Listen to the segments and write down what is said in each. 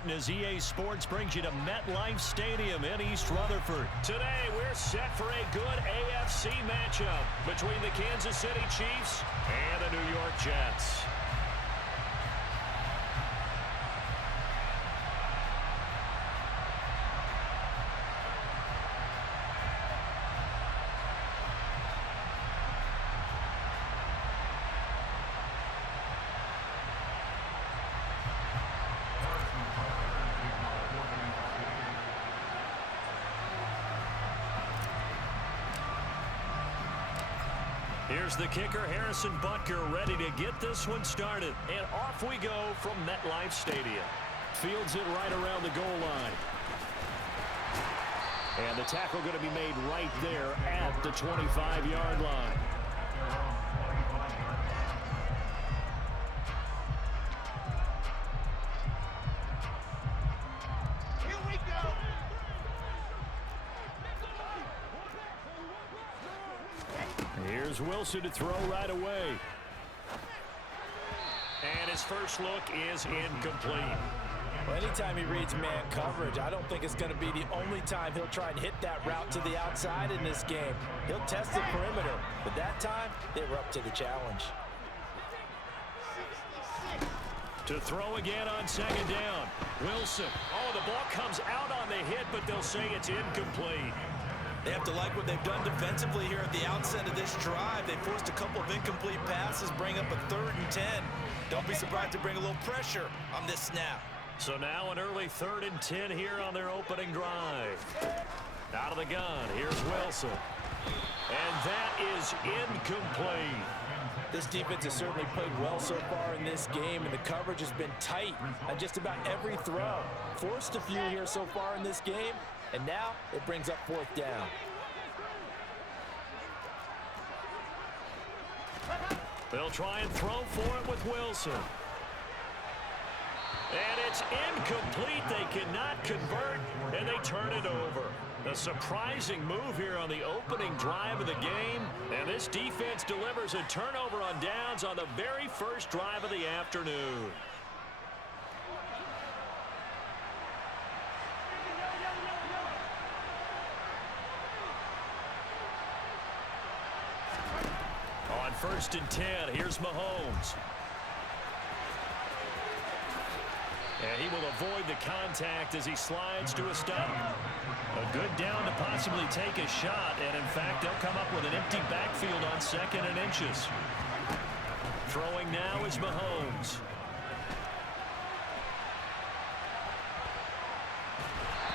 Madden as EA Sports brings you to MetLife Stadium in East Rutherford. Today, we're set for a good AFC matchup between the Kansas City Chiefs and the New York Jets. Here's the kicker, Harrison Butker, ready to get this one started. And off we go from MetLife Stadium. Fields it right around the goal line. And the tackle going to be made right there at the 25-yard line. Here's Wilson to throw right away. And his first look is incomplete. Well, anytime he reads man coverage, I don't think it's going to be the only time he'll try and hit that route to the outside in this game. He'll test the perimeter, but that time, they were up to the challenge. To throw again on second down. Wilson. Oh, the ball comes out on the hit, but they'll say it's incomplete. They have to like what they've done defensively here at the outset of this drive. They forced a couple of incomplete passes, bring up a 3rd and 10. Don't be surprised to bring a little pressure on this snap. So now an early 3rd and 10 here on their opening drive. Out of the gun, here's Wilson. And that is incomplete. This defense has certainly played well so far in this game, and the coverage has been tight on just about every throw. Forced a few here so far in this game, and now it brings up 4th down. They'll try and throw for it with Wilson. And it's incomplete. They cannot convert, and they turn it over. A surprising move here on the opening drive of the game, and this defense delivers a turnover on downs on the very first drive of the afternoon. On 1st and 10, here's Mahomes. And he will avoid the contact as he slides to a stop. A good down to possibly take a shot, and in fact, they'll come up with an empty backfield on 2nd and inches. Throwing now is Mahomes.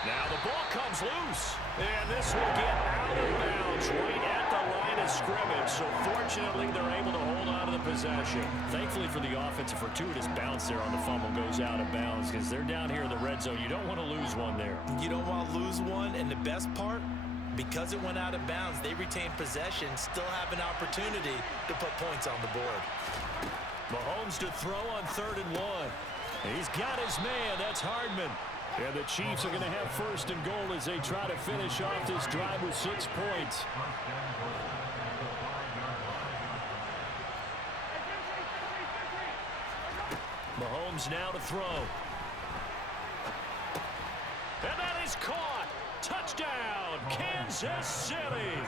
Now the ball comes loose, and this will get out of bounds right at the line of scrimmage. So fortunately, they're able to hold on to the possession. Thankfully for the offense, a fortuitous bounce there on the fumble goes out of bounds because they're down here in the red zone. You don't want to lose one there. You don't want to lose one, and the best part, because it went out of bounds, they retained possession, still have an opportunity to put points on the board. Mahomes to throw on 3rd and 1. He's got his man. That's Hardman. And the Chiefs are going to have 1st and goal as they try to finish off this drive with 6 points. Mahomes now to throw. And that is caught. Touchdown, Kansas City.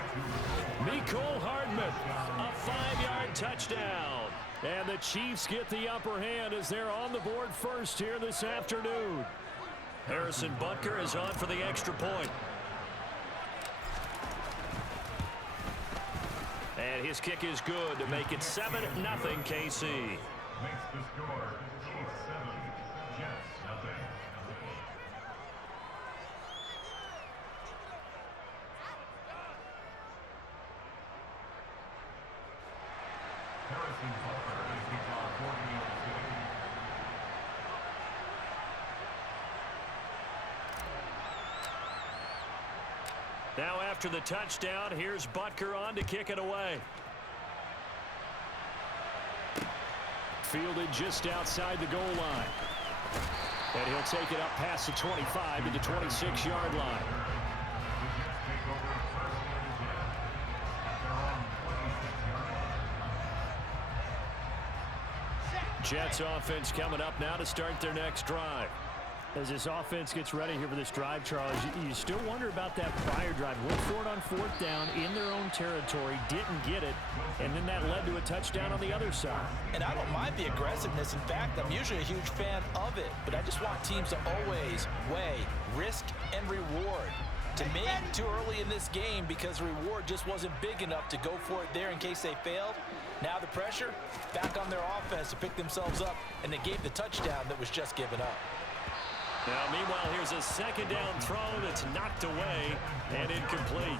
Mecole Hardman, a 5-yard touchdown. And the Chiefs get the upper hand as they're on the board first here this afternoon. Harrison Butker is on for the extra point. And his kick is good to make it 7-0 KC. Makes the score Chiefs 7, Jets 0. Harrison Butker is the top 40 of the city. Now after the touchdown, here's Butker on to kick it away. Fielded just outside the goal line. And he'll take it up past the 25 to the 26-yard line. Jets offense coming up now to start their next drive. As this offense gets ready here for this drive, Charles, you still wonder about that prior drive. Went for it on fourth down in their own territory, didn't get it, and then that led to a touchdown on the other side. And I don't mind the aggressiveness. In fact, I'm usually a huge fan of it, but I just want teams to always weigh risk and reward. To me, too early in this game because the reward just wasn't big enough to go for it there in case they failed. Now the pressure back on their offense to pick themselves up, and they gave the touchdown that was just given up. Now, meanwhile, here's a second down throw that's knocked away and incomplete.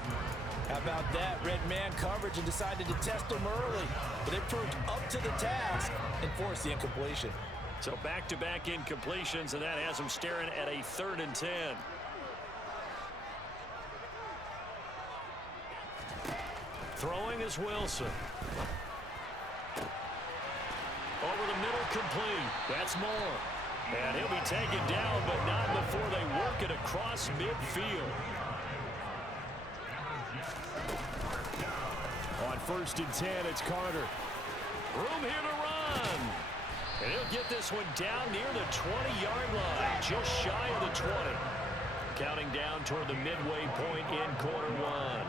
How about that? Red man coverage and decided to test them early. But they proved up to the task and forced the incompletion. So back-to-back incompletions, and that has them staring at a 3rd and 10. Throwing is Wilson. Over the middle, complete. That's Moore. And he'll be taken down, but not before they work it across midfield. On 1st and 10, it's Carter. Room here to run. And he'll get this one down near the 20-yard line, just shy of the 20. Counting down toward the midway point in quarter one.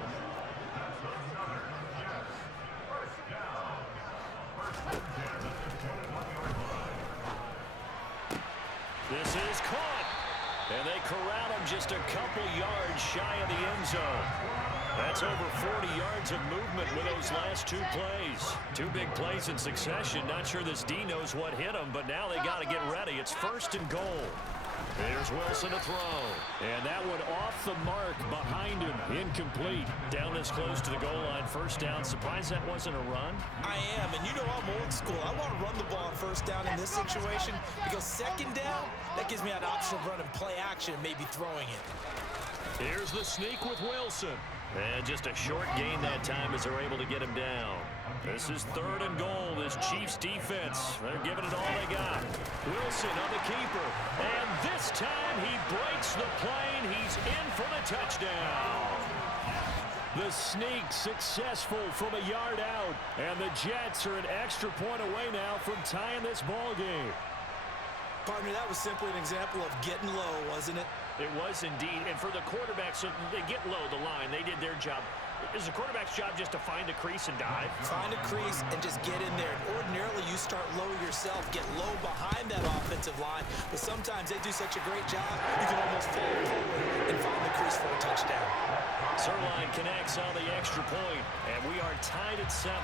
This is caught. And they corral him just a couple yards shy of the end zone. That's over 40 yards of movement with those last 2 plays. 2 big plays in succession. Not sure this D knows what hit him, but now they got to get ready. It's 1st and goal. There's Wilson to throw. And that one off the mark behind him. Incomplete. Down this close to the goal line. 1st down. Surprised that wasn't a run? I am, and you know I'm old school. I want to run the ball on 1st down in this situation because 2nd down, that gives me an option of running play action and maybe throwing it. Here's the sneak with Wilson. And just a short gain that time as they're able to get him down. This is 3rd and goal. This Chiefs defense, they're giving it all they got. Wilson on the keeper. And this time he breaks the plane. He's in for the touchdown. The sneak successful from a yard out. And the Jets are an extra point away now from tying this ball game. Partner, that was simply an example of getting low, wasn't it? It was indeed. And for the quarterbacks, so they get low the line. They did their job. Is the quarterback's job just to find a crease and dive? Find a crease and just get in there. And ordinarily, you start low yourself, get low behind that offensive line. But sometimes they do such a great job, you can almost fall forward and find the crease for a touchdown. Sirline connects on the extra point, and we are tied at 7.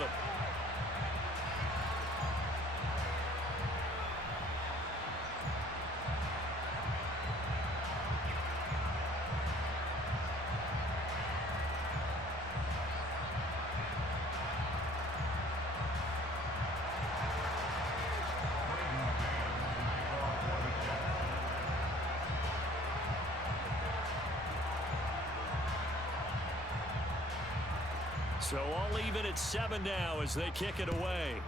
So all even at 7 now as they kick it away.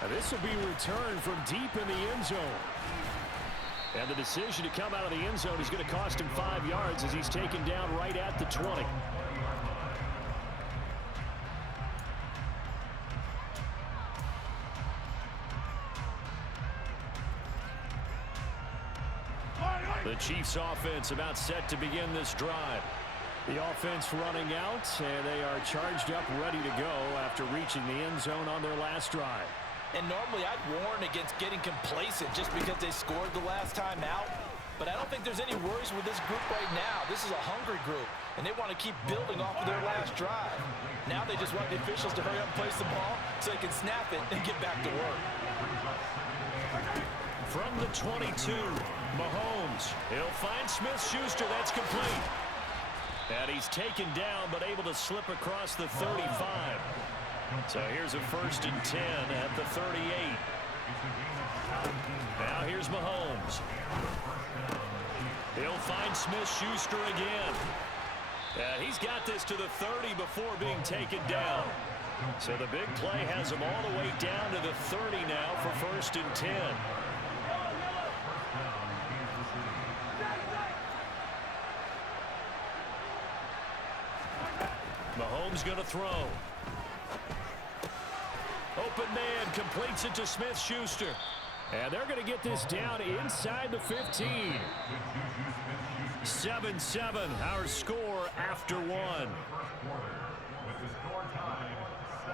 Now this will be returned from deep in the end zone. And the decision to come out of the end zone is going to cost him 5 yards as he's taken down right at the 20. The Chiefs offense about set to begin this drive. The offense running out, and they are charged up, ready to go after reaching the end zone on their last drive. And normally I'd warn against getting complacent just because they scored the last time out. But I don't think there's any worries with this group right now. This is a hungry group, and they want to keep building off of their last drive. Now they just want the officials to hurry up and place the ball so they can snap it and get back to work. From the 22, Mahomes. He'll find Smith-Schuster. That's complete. And he's taken down, but able to slip across the 35. So here's a 1st and 10 at the 38. Now here's Mahomes. He'll find Smith-Schuster again. And he's got this to the 30 before being taken down. So the big play has him all the way down to the 30 now for 1st and 10. Mahomes going to throw. open man, completes it to Smith-Schuster. And they're going to get this down inside the 15. 7-7, our score after one. With the score tied 7-7.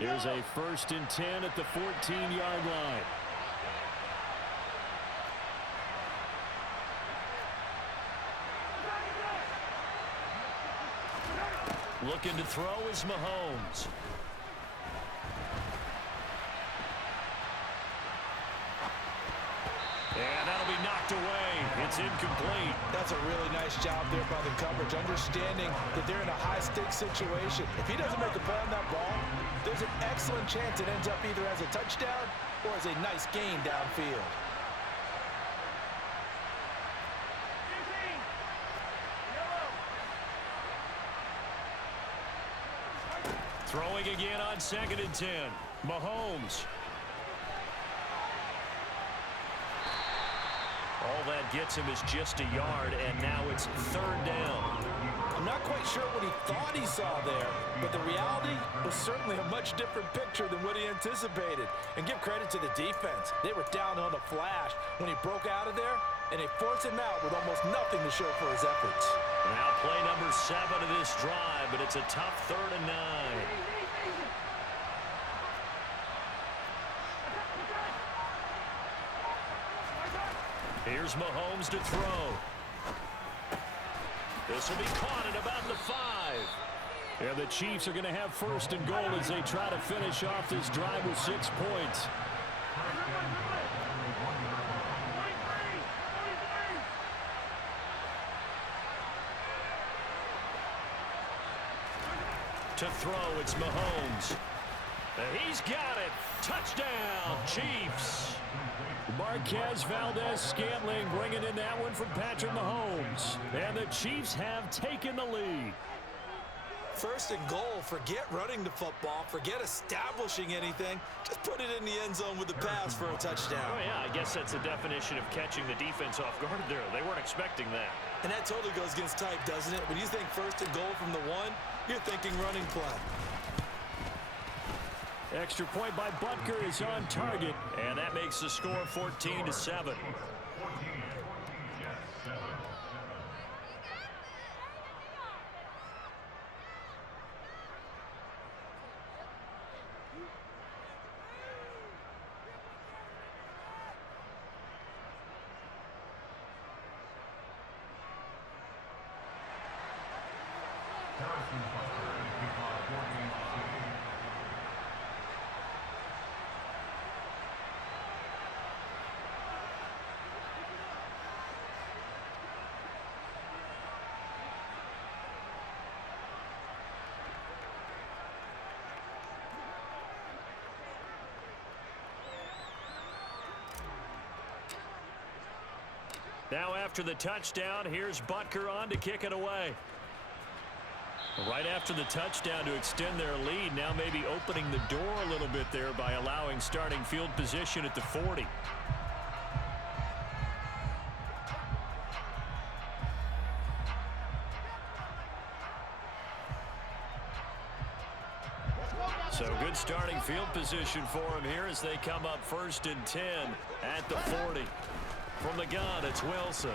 Here's a 1st and 10 at the 14-yard line. Looking to throw is Mahomes. And that'll be knocked away. It's incomplete. That's a really nice job there by the coverage, understanding that they're in a high-stakes situation. If he doesn't make a play on that ball, there's an excellent chance it ends up either as a touchdown or as a nice gain downfield. Throwing again on 2nd and 10. Mahomes. All that gets him is just a yard, and now it's 3rd down. I'm not quite sure what he thought he saw there, but the reality was certainly a much different picture than what he anticipated. And give credit to the defense. They were down on a flash when he broke out of there, and they forced him out with almost nothing to show for his efforts. Now play number 7 of this drive, but it's a tough 3rd and 9. Here's Mahomes to throw. This will be caught at about the 5. And the Chiefs are going to have 1st and goal as they try to finish off this drive with 6 points. To throw, it's Mahomes. He's got it. Touchdown, Chiefs. Marquez Valdez-Scantling bringing in that one from Patrick Mahomes. And the Chiefs have taken the lead. 1st and goal. Forget running the football. Forget establishing anything. Just put it in the end zone with the pass for a touchdown. Oh, yeah, I guess that's the definition of catching the defense off guard there. They weren't expecting that. And that totally goes against type, doesn't it? When you think 1st and goal from the 1, you're thinking running play. Extra point by Butker is on target, and that makes the score 14-7. Now after the touchdown, here's Butker on to kick it away. Right after the touchdown to extend their lead, now maybe opening the door a little bit there by allowing starting field position at the 40. So good starting field position for him here as they come up 1st and 10 at the 40. From the gun, it's Wilson.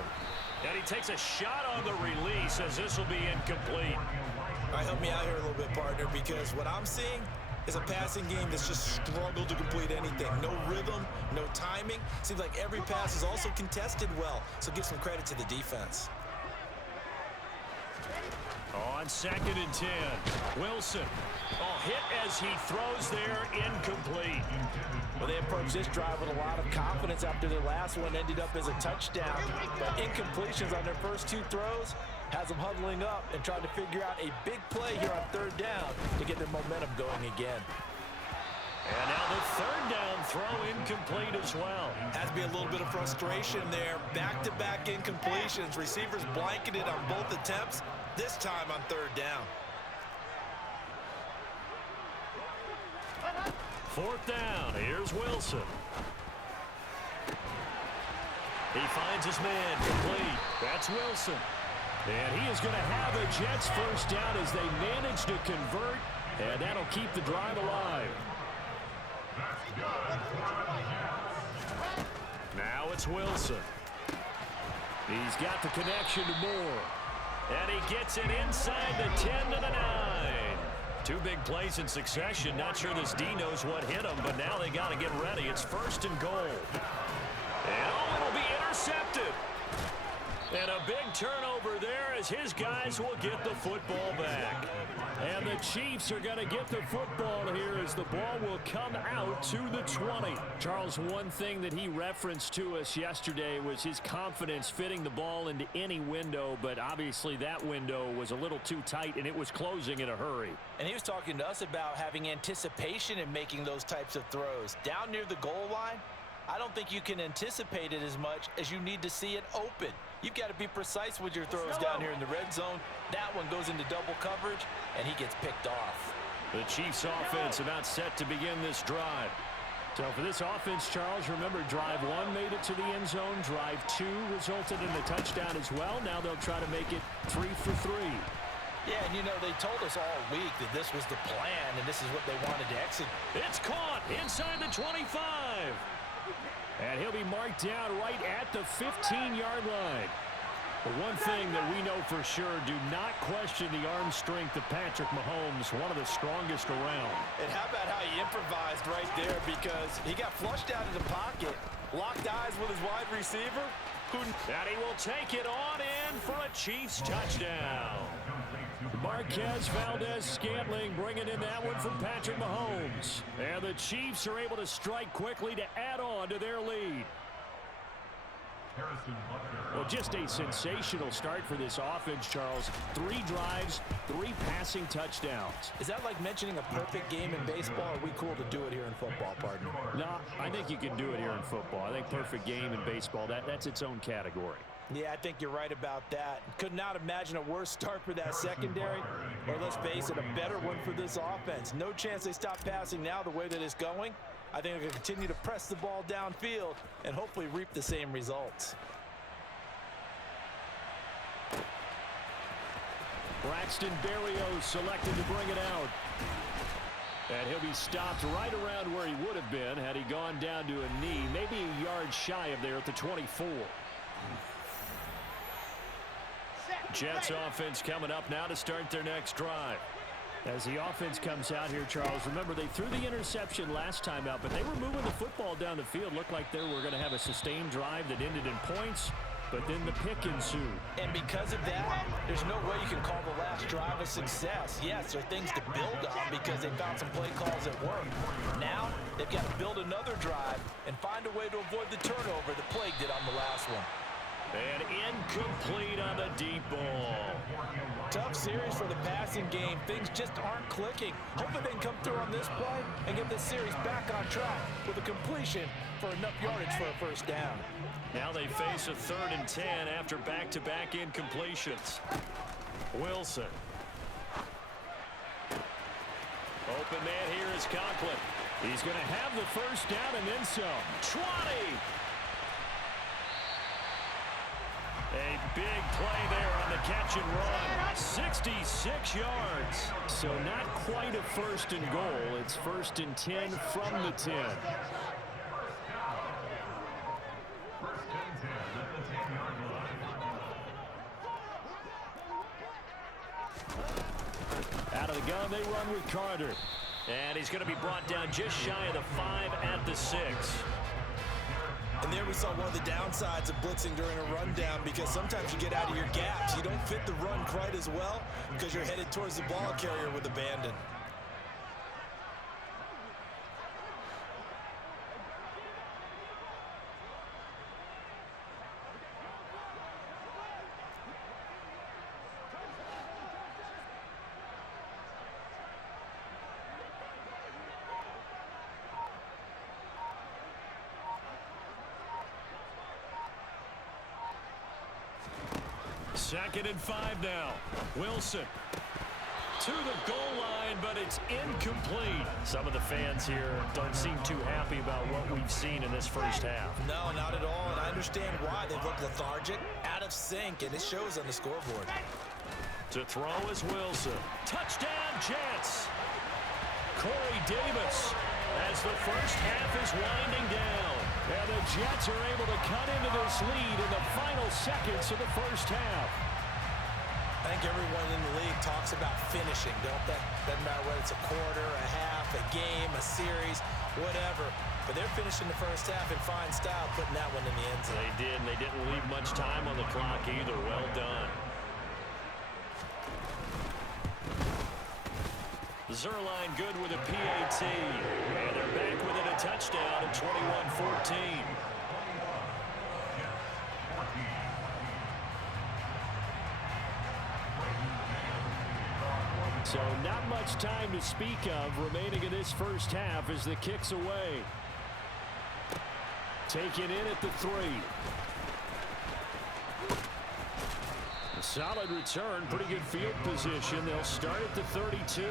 And he takes a shot on the release as this will be incomplete. All right, help me out here a little bit, partner, because what I'm seeing is a passing game that's just struggled to complete anything. No rhythm, no timing. Seems like every pass is also contested well, so give some credit to the defense. On 2nd and 10, Wilson. Oh, hit as he throws there, incomplete. Well, they approached this drive with a lot of confidence after their last one ended up as a touchdown. But incompletions on their first 2 throws has them huddling up and trying to figure out a big play here on 3rd down to get their momentum going again. And now the 3rd down throw incomplete as well. Has to be a little bit of frustration there. Back-to-back incompletions. Receivers blanketed on both attempts, this time on 3rd down. 4th down. Here's Wilson. He finds his man complete. That's Wilson. And he is going to have a Jets first down as they manage to convert, and that'll keep the drive alive. Now it's Wilson. He's got the connection to Moore. And he gets it inside the 10 to the 9. 2 big plays in succession. Not sure this D knows what hit him, but now they got to get ready. It's 1st and goal. And it'll be intercepted. And a big turnover there as his guys will get the football back. And the Chiefs are going to get the football here as the ball will come out to the 20. Charles, one thing that he referenced to us yesterday was his confidence fitting the ball into any window, but obviously that window was a little too tight and it was closing in a hurry. And he was talking to us about having anticipation in making those types of throws. Down near the goal line, I don't think you can anticipate it as much as you need to see it open. You've got to be precise with your throws down here in the red zone. That one goes into double coverage, and he gets picked off. The Chiefs offense about set to begin this drive. So for this offense, Charles, remember drive 1 made it to the end zone. Drive 2 resulted in a touchdown as well. Now they'll try to make it 3 for 3. Yeah, and you know, they told us all week that this was the plan, and this is what they wanted to execute. It's caught inside the 25. And he'll be marked down right at the 15-yard line. But one thing that we know for sure, do not question the arm strength of Patrick Mahomes, one of the strongest around. And how about how he improvised right there, because he got flushed out of the pocket, locked eyes with his wide receiver. And he will take it on in for a Chiefs touchdown. Marquez Valdez-Scantling bringing in that one from Patrick Mahomes. And the Chiefs are able to strike quickly to add on to their lead. Well, just a sensational start for this offense, Charles. 3 drives, 3 passing touchdowns. Is that like mentioning a perfect game in baseball? Or are we cool to do it here in football, partner? No, I think you can do it here in football. I think perfect game in baseball, that's its own category. Yeah, I think you're right about that. Could not imagine a worse start for that secondary, or let's face it, a better one for this offense. No chance they stop passing now the way that it's going. I think they're going to continue to press the ball downfield and hopefully reap the same results. Braxton Berrios selected to bring it out. And he'll be stopped right around where he would have been had he gone down to a knee, maybe a yard shy of there at the 24. Jets offense coming up now to start their next drive. As the offense comes out here, Charles, remember they threw the interception last time out, but they were moving the football down the field. Looked like they were going to have a sustained drive that ended in points, but then the pick ensued. And because of that, there's no way you can call the last drive a success. Yes, there are things to build on because they found some play calls that work. Now, they've got to build another drive and find a way to avoid the turnover that plagued it on the last one. And incomplete on the deep ball. Tough series for the passing game. Things just aren't clicking. Hopefully they can come through on this play and get this series back on track with a completion for enough yardage for a first down. Now they face a 3rd and 10 after back-to-back incompletions. Wilson. Open man here is Conklin. He's going to have the first down and then some. 20. A big play there on the catch and run. 66 yards. So not quite a 1st and goal. It's 1st and 10 from the 10. Out of the gun, they run with Carter. And he's going to be brought down just shy of the 5 at the 6. And there we saw one of the downsides of blitzing during a rundown, because sometimes you get out of your gaps. You don't fit the run quite as well because you're headed towards the ball carrier with abandon. Second and 5 now. Wilson. to the goal line, but it's incomplete. Some of the fans here don't seem too happy about what we've seen in this first half. No, not at all, and I understand why. They've looked lethargic, out of sync, and it shows on the scoreboard. To throw is Wilson. Touchdown, Jets. Corey Davis as the first half is winding down. And the Jets are able to cut into this lead in the final seconds of the first half. I think everyone in the league talks about finishing, don't they? Doesn't matter whether it's a quarter, a half, a game, a series, whatever. But they're finishing the first half in fine style, putting that one in the end zone. They did, and they didn't leave much time on the clock either. Well done. Zerline good with a PAT. And they're back within a touchdown at 21-14. So not much time to speak of remaining in this first half as the kick's away. Taken in at the 3. A solid return, pretty good field position. They'll start at the 32.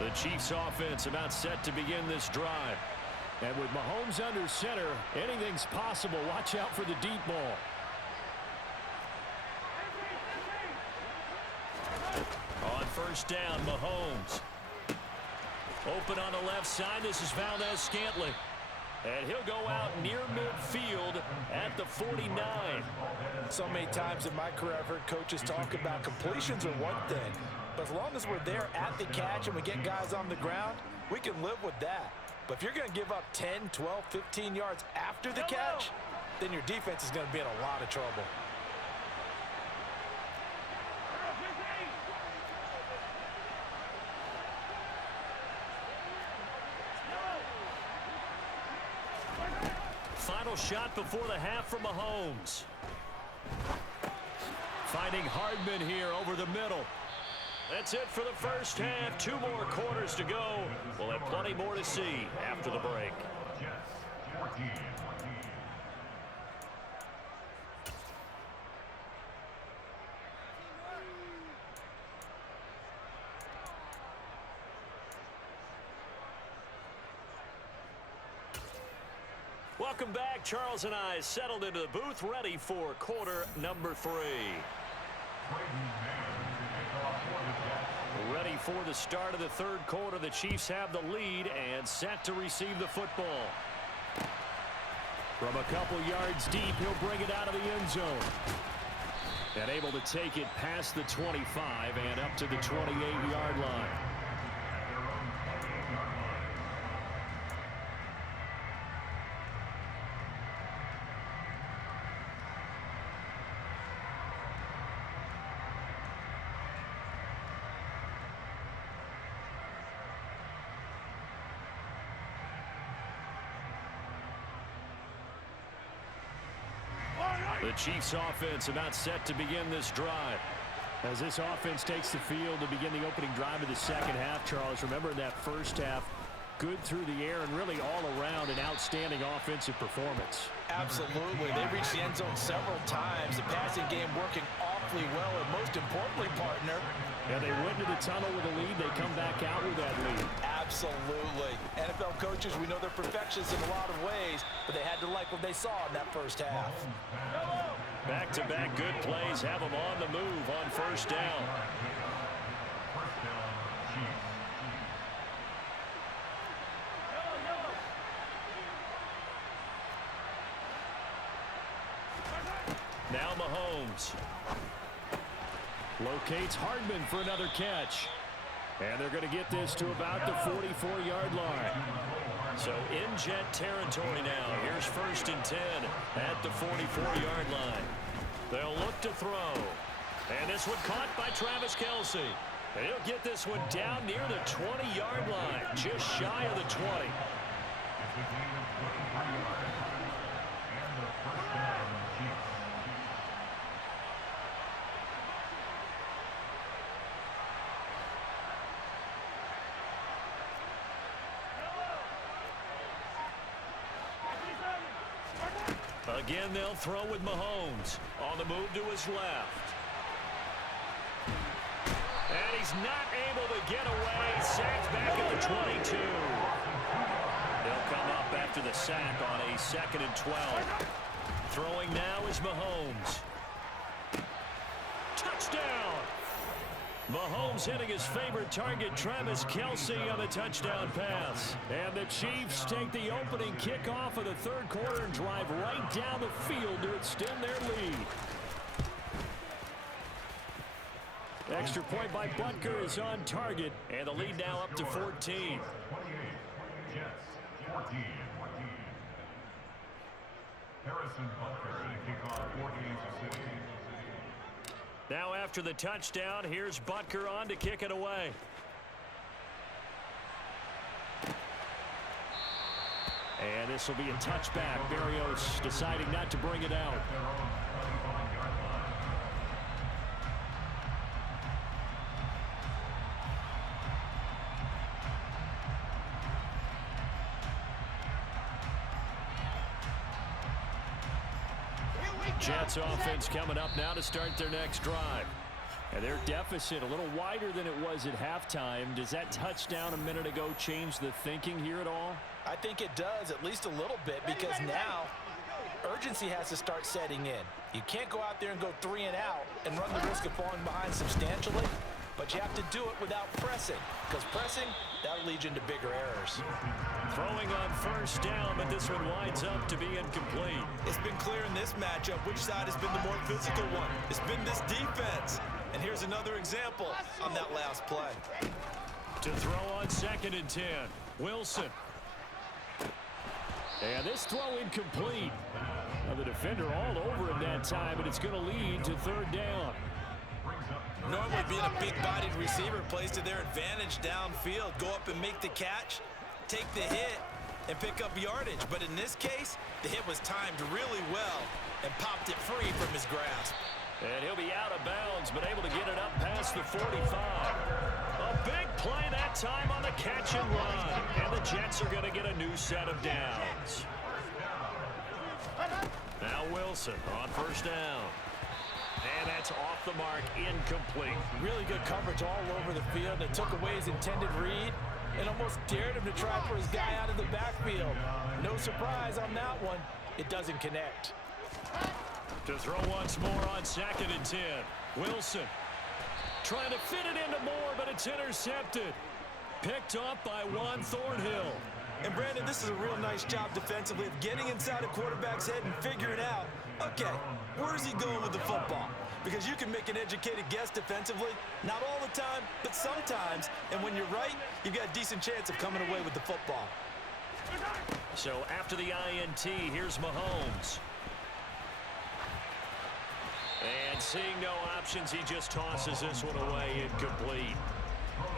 The Chiefs offense about set to begin this drive. And with Mahomes under center, anything's possible. Watch out for the deep ball. On first down, Mahomes. Open on the left side. This is Valdez-Scantling. And he'll go out near midfield at the 49. So many times in my career, I've heard coaches talk about completions are one thing. But as long as we're there at the catch and we get guys on the ground, we can live with that. But if you're going to give up 10, 12, 15 yards after the catch, then your defense is going to be in a lot of trouble. Final shot before the half from Mahomes. Finding Hardman here over the middle. That's it for the first half. 2 more quarters to go. We'll have plenty more to see after the break. Welcome back. Charles and I settled into the booth, ready for quarter number 3. Ready for the start of the third quarter. The Chiefs have the lead and set to receive the football. From a couple yards deep, he'll bring it out of the end zone. And able to take it past the 25 and up to the 28-yard line. The Chiefs offense about set to begin this drive. As this offense takes the field to begin the opening drive of the second half, Charles, remember in that first half, good through the air and really all around an outstanding offensive performance. Absolutely. They reached the end zone several times. The passing game working awfully well, and most importantly, partner. And they went to the tunnel with a lead. They come back out with that lead. Absolutely. NFL coaches, we know they're perfectionists in a lot of ways, but they had to like what they saw in that first half. Back-to-back good plays have them on the move on first down. Now Mahomes locates Hardman for another catch. And they're going to get this to about the 44-yard line. So in Jet territory now. Here's 1st and 10 at the 44-yard line. They'll look to throw. And this one caught by Travis Kelce. And he'll get this one down near the 20-yard line. Just shy of the 20. Again, they'll throw with Mahomes. On the move to his left. And he's not able to get away. Sacked back at the 22. They'll come up after the sack on a 2nd and 12. Throwing now is Mahomes. Touchdown! Mahomes hitting his favorite target, Travis Kelce, on the touchdown pass. And the Chiefs take the opening kickoff of the 3rd quarter and drive right down the field to extend their lead. Extra point by Butker is on target, and the lead now up to 14. 28. Jets, 14. Harrison Butker to kick off for Kansas City. Now after the touchdown, here's Butker on to kick it away. And this will be a touchback. Berrios deciding not to bring it out. Jets offense coming up now to start their next drive. And their deficit a little wider than it was at halftime. Does that touchdown a minute ago change the thinking here at all? I think it does, at least a little bit, because now urgency has to start setting in. You can't go out there and go 3 and out and run the risk of falling behind substantially, but you have to do it without pressing, because pressing, that'll lead you into bigger errors. Throwing on 1st down, but this one winds up to be incomplete. It's been clear in this matchup which side has been the more physical one. It's been this defense. And here's another example on that last play. To throw on 2nd and 10. Wilson. And this throw incomplete. Now the defender all over him that time, and it's going to lead to 3rd down. Normally being a big-bodied receiver plays to their advantage downfield. Go up and make the catch, take the hit, and pick up yardage. But in this case, the hit was timed really well and popped it free from his grasp. And he'll be out of bounds, but able to get it up past the 45. A big play that time on the catch and run. And the Jets are going to get a new set of downs. Now Wilson on 1st down. And that's off the mark, incomplete. Really good coverage all over the field. It took away his intended read and almost dared him to try for his guy out of the backfield. No surprise on that one. It doesn't connect. To throw once more on 2nd and 10. Wilson trying to fit it into Moore, but it's intercepted. Picked up by Juan Thornhill. And Brandon, this is a real nice job defensively of getting inside a quarterback's head and figuring out, okay, where's he going with the football? Because you can make an educated guess defensively, not all the time, but sometimes. And when you're right, you've got a decent chance of coming away with the football. So after the INT, here's Mahomes. And seeing no options, he just tosses this one away, incomplete.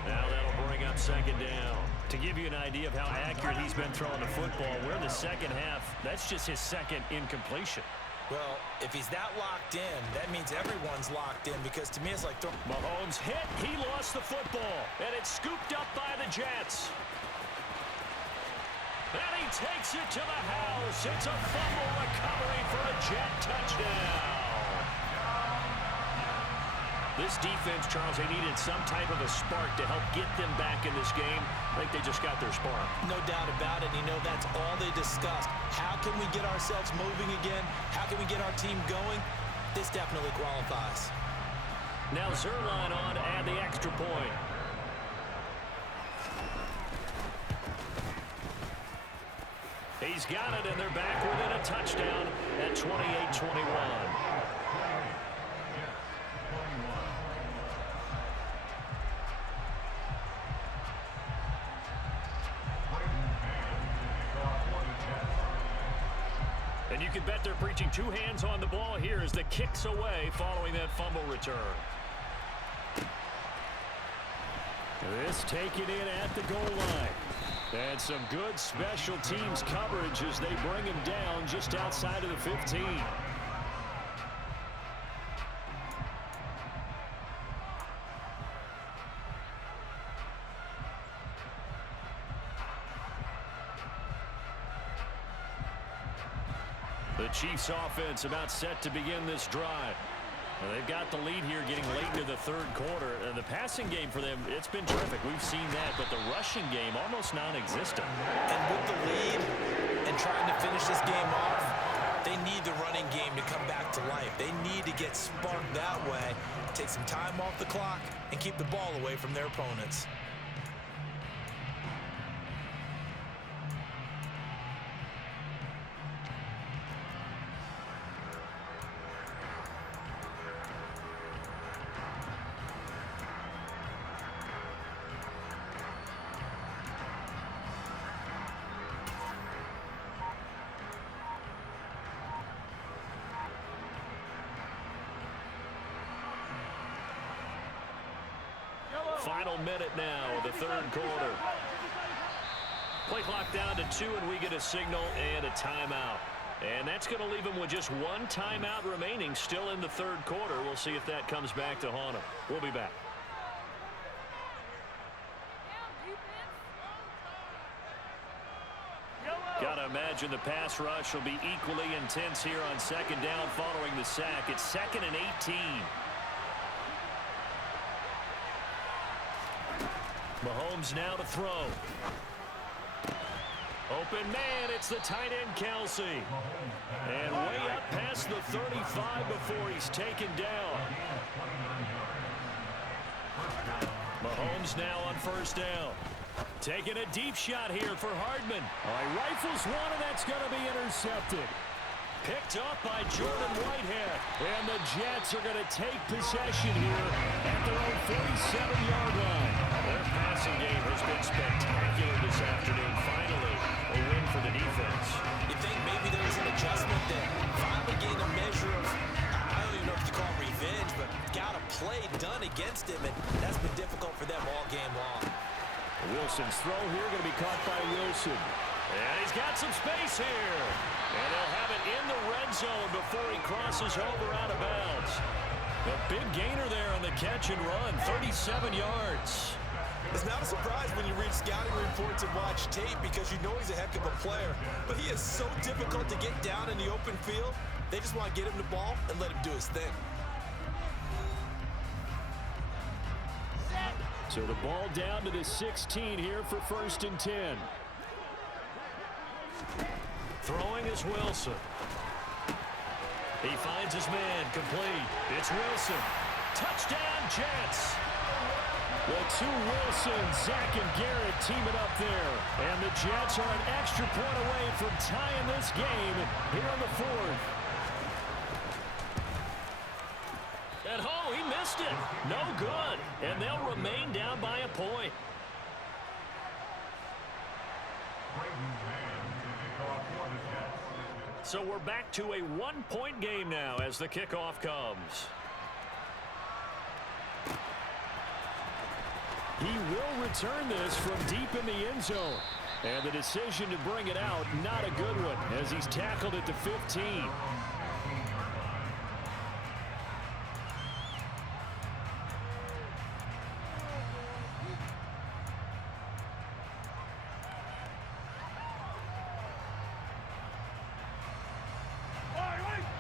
Now that'll bring up 2nd down. To give you an idea of how accurate he's been throwing the football, we're in the 2nd half. That's just his 2nd incompletion. Well, if he's that locked in, that means everyone's locked in, because to me it's like Mahomes hit. He lost the football, and it's scooped up by the Jets. And he takes it to the house. It's a fumble recovery for a Jet touchdown. This defense, Charles, they needed some type of a spark to help get them back in this game. I think they just got their spark. No doubt about it. You know, that's all they discussed. How can we get ourselves moving again? How can we get our team going? This definitely qualifies. Now Zerline on to add the extra point. He's got it, and they're back within a touchdown at 28-21. And you can bet they're preaching 2 hands on the ball here as the kick's away following that fumble return. This taken in at the goal line. And some good special teams coverage as they bring him down just outside of the 15. The Chiefs offense about set to begin this drive. Well, they've got the lead here getting late into the third quarter. The passing game for them, it's been terrific. We've seen that, but the rushing game almost non-existent. And with the lead and trying to finish this game off, they need the running game to come back to life. They need to get sparked that way, take some time off the clock, and keep the ball away from their opponents. Final minute now of the third quarter. Play clock down to 2, and we get a signal and a timeout. And that's going to leave them with just one timeout remaining still in the third quarter. We'll see if that comes back to haunt them. We'll be back. Gotta imagine the pass rush will be equally intense here on second down following the sack. It's 2nd and 18. Mahomes now to throw. Open man, it's the tight end Kelsey. And way up past the 35 before he's taken down. Mahomes now on first down. Taking a deep shot here for Hardman. He rifles one, and that's going to be intercepted. Picked up by Jordan Whitehead. And the Jets are going to take possession here at their own 47-yard line. Their passing game has been spectacular this afternoon. Finally, a win for the defense. You think maybe there was an adjustment there? Finally gained a measure of, I don't even know if you call it revenge, but got a play done against him, and that's been difficult for them all game long. Wilson's throw here going to be caught by Wilson. And he's got some space here. And he'll have it in the red zone before he crosses over out of bounds. A big gainer there on the catch and run, 37 yards. It's not a surprise when you read scouting reports and watch tape because you know he's a heck of a player. But he is so difficult to get down in the open field. They just want to get him the ball and let him do his thing. So the ball down to the 16 here for 1st and 10. Throwing is Wilson. He finds his man complete. It's Wilson. Touchdown, Jets. The two Wilsons, Zach and Garrett, teaming up there. And the Jets are an extra point away from tying this game here in the fourth. And oh, he missed it. No good. And they'll remain down by a point. So we're back to a one-point game now as the kickoff comes. He will return this from deep in the end zone. And the decision to bring it out, not a good one, as he's tackled at the 15.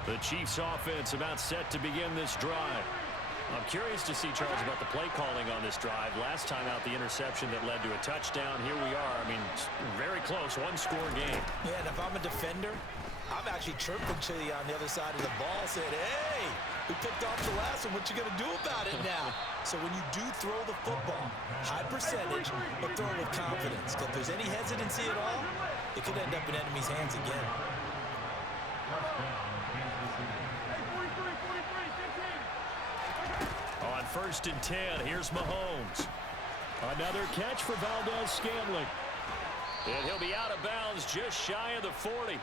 The Chiefs offense about set to begin this drive. I'm curious to see, Charles, about the play calling on this drive. Last time out, the interception that led to a touchdown. Here we are. I mean, very close, one-score game. Yeah, and if I'm a defender, I'm actually chirping to you on the other side of the ball, saying, hey, we picked off the last one. What you going to do about it now? So when you do throw the football, high percentage, but throw it with confidence. If there's any hesitancy at all, it could end up in enemy's hands again. On 1st and 10, here's Mahomes. Another catch for Valdez-Scantling. And he'll be out of bounds just shy of the 40.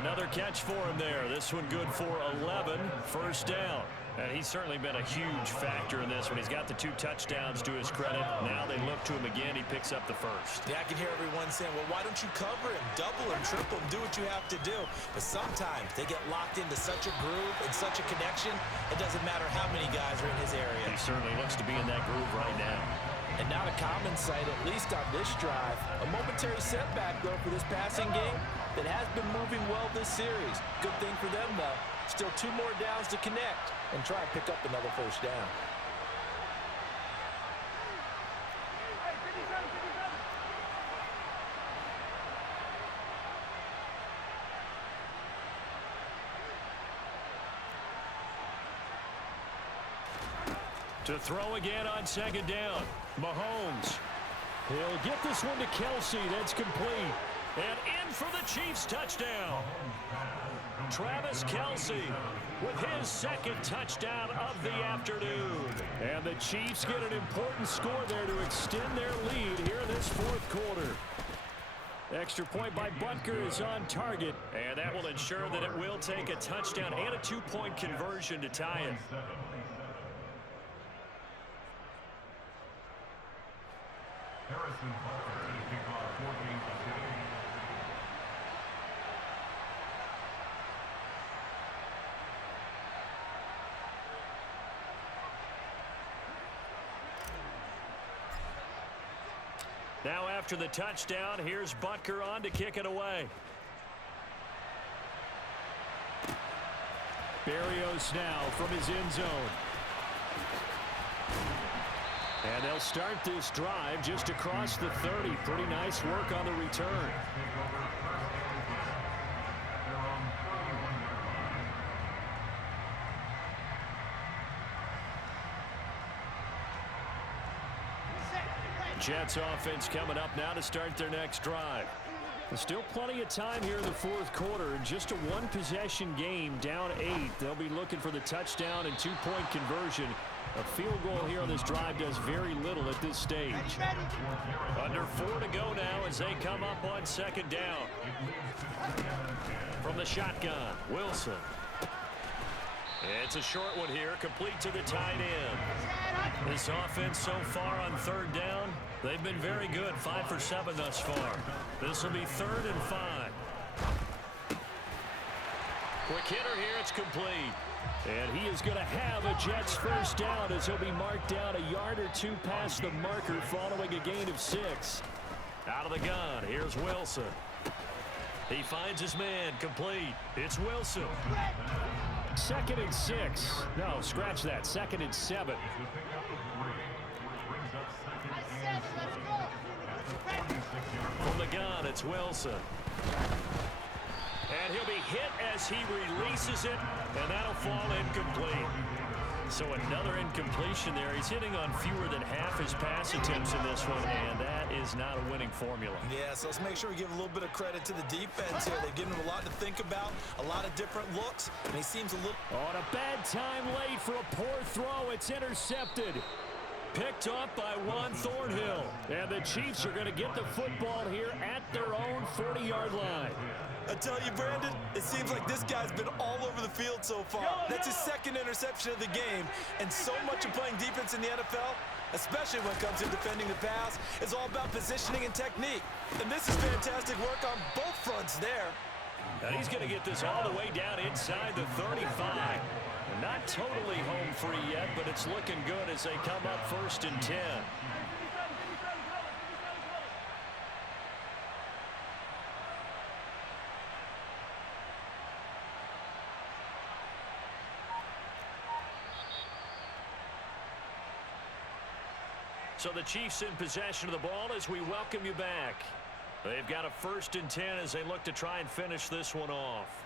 Another catch for him there. This one good for 11, 1st down. And he's certainly been a huge factor in this one. He's got the 2 touchdowns to his credit. Now they look to him again. He picks up the 1st. Yeah, I can hear everyone saying, well, why don't you cover him, double him, triple him, do what you have to do. But sometimes they get locked into such a groove and such a connection, it doesn't matter how many guys are in his area. He certainly looks to be in that groove right now. And And not a common sight, at least on this drive. A momentary setback, though, for this passing game that has been moving well this series. Good thing for them, though. Still 2 more downs to connect and try and pick up another first down. To throw again on second down. Mahomes. He'll get this one to Kelsey. That's complete. And in for the Chiefs touchdown. Travis Kelsey with his second touchdown of the afternoon. And the Chiefs get an important score there to extend their lead here in this fourth quarter. Extra point by Butker is on target. And that will ensure that it will take a touchdown and a 2-point conversion to tie it. Harrison Butker to kick off 14-6. Now after the touchdown, here's Butker on to kick it away. Berrios now from his end zone. And they'll start this drive just across the 30. Pretty nice work on the return. Jets offense coming up now to start their next drive. There's still plenty of time here in the fourth quarter. Just a one-possession game, down 8. They'll be looking for the touchdown and 2-point conversion. A field goal here on this drive does very little at this stage. Under 4 to go now as they come up on second down. From the shotgun, Wilson. It's a short one here, complete to the tight end. This offense so far on third down, they've been very good, 5 for 7 thus far. This will be 3rd and 5. Quick hitter here, it's complete. And he is going to have a Jets first down as he'll be marked down a yard or 2 past the marker following a gain of 6. Out of the gun, here's Wilson. He finds his man, complete. It's Wilson. 2nd and 6. No, scratch that. 2nd and 7. From the gun, it's Wilson. And he'll be hit as he releases it, and that'll fall incomplete. So another incompletion there. He's hitting on fewer than half his pass attempts in this one, and that is not a winning formula. Yeah, so let's make sure we give a little bit of credit to the defense here. They've given him a lot to think about, a lot of different looks, and he seems a little... On a bad time late for a poor throw. It's intercepted. Picked up by Juan Thornhill. And the Chiefs are going to get the football here at their own 40-yard line. I tell you, Brandon, it seems like this guy's been all over the field so far. That's his 2nd interception of the game. And so much of playing defense in the NFL, especially when it comes to defending the pass, is all about positioning and technique. And this is fantastic work on both fronts there. And he's going to get this all the way down inside the 35. Not totally home free yet, but it's looking good as they come up 1st and 10. So the Chiefs in possession of the ball as we welcome you back. They've got a 1st and 10 as they look to try and finish this one off.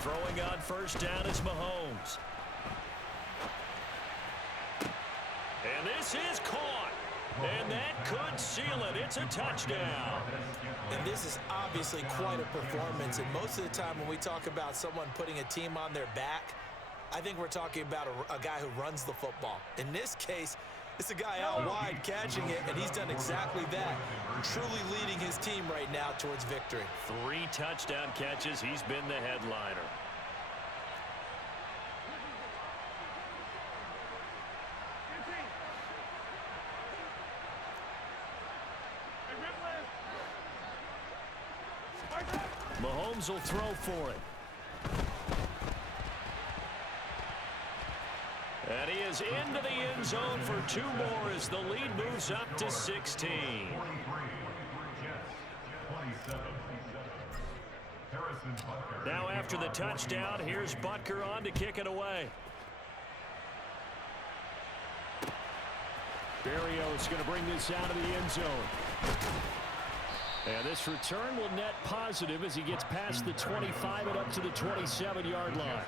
Throwing on 1st down is Mahomes. And this is caught. And that could seal it. It's a touchdown. And this is obviously quite a performance. And most of the time when we talk about someone putting a team on their back, I think we're talking about a guy who runs the football. In this case, It's a guy out wide catching it, and he's done exactly that. Truly leading his team right now towards victory. 3 touchdown catches. He's been the headliner. Mahomes will throw for it. And he is into the end zone for 2 more as the lead moves up to 16. 43, Jets, 27. Harrison Butker. Now after the touchdown, here's Butker on to kick it away. Berrios going to bring this out of the end zone. And this return will net positive as he gets past the 25 and up to the 27-yard line.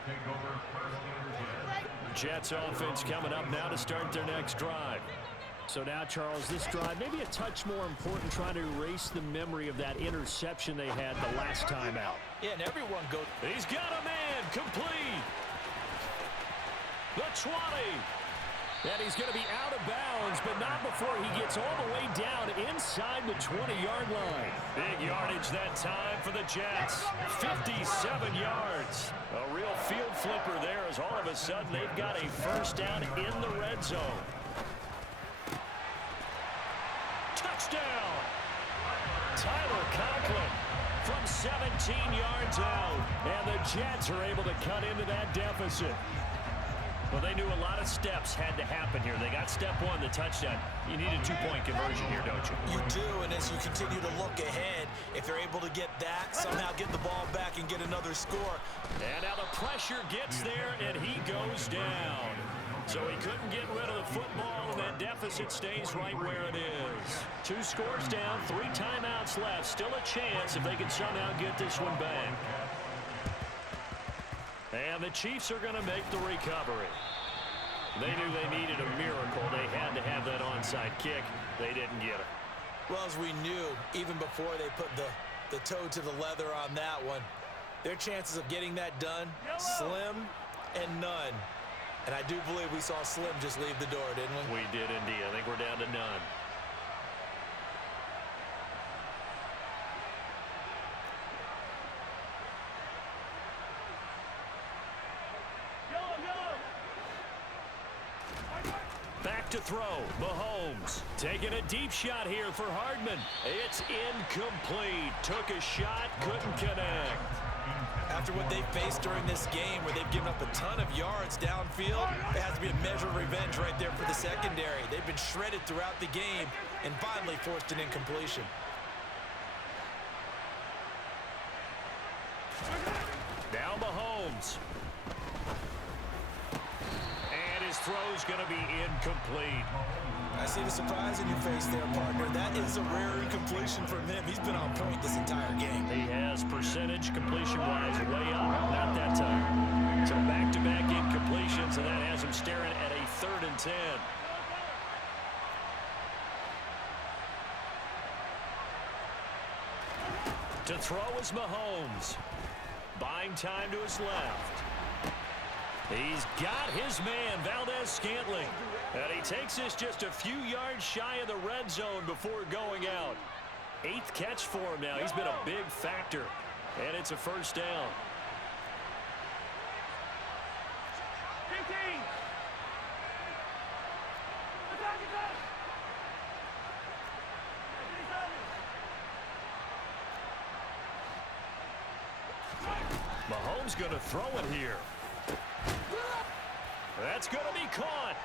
Jets offense coming up now to start their next drive. So now, Charles, this drive maybe a touch more important, trying to erase the memory of that interception they had the last time out. Yeah, and everyone goes. He's got a man complete. The 20. And he's going to be out of bounds, but not before he gets all the way down inside the 20-yard line. Big yardage that time for the Jets. 57 yards. A real field flipper there as all of a sudden they've got a first down in the red zone. Touchdown! Tyler Conklin from 17 yards out. And the Jets are able to cut into that deficit. Well, they knew a lot of steps had to happen here. They got step 1, the touchdown. You need a 2-point conversion here, don't you? You do, and as you continue to look ahead, if they're able to get that, somehow get the ball back and get another score. And now the pressure gets there, and he goes down. So he couldn't get rid of the football, and that deficit stays right where it is. 2 scores down, 3 timeouts left. Still a chance if they can somehow get this one back. And the Chiefs are going to make the recovery. They knew they needed a miracle. They had to have that onside kick. They didn't get it. Well, as we knew, even before they put the toe to the leather on that one, their chances of getting that done, slim and none. And I do believe we saw Slim just leave the door, didn't we? We did indeed. I think we're down to none. Back to throw. Mahomes taking a deep shot here for Hardman. It's incomplete. Took a shot, couldn't connect. After what they faced during this game where they've given up a ton of yards downfield, it has to be a measure of revenge right there for the secondary. They've been shredded throughout the game and finally forced an incompletion. Now Mahomes. And his throw's going to be incomplete. I see the surprise in your face there, partner. That is a rare incompletion from him. He's been on point this entire game. He has percentage completion-wise way up. Not that time. So back-to-back incompletions, and that has him staring at a 3rd and 10. To throw is Mahomes. Buying time to his left. He's got his man, Valdez-Scantling. And he takes this just a few yards shy of the red zone before going out. 8th catch for him now. He's been a big factor. And it's a first down. 15. Mahomes going to throw it here. That's going to be caught.